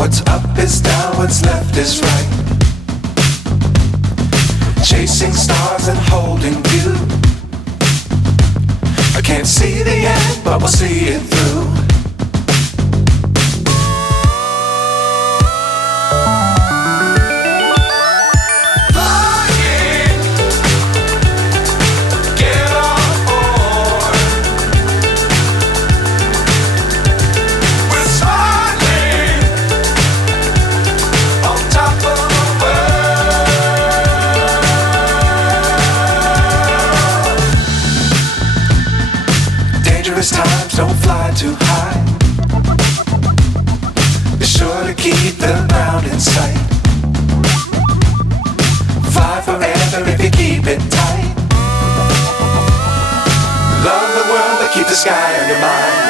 What's up is down, what's left is right. Chasing stars and holding you. I can't see the end, but we'll see it through. Times don't fly too high. Be sure to keep the ground in sight. Fly forever if you keep it tight. Love the world but keep the sky on your mind.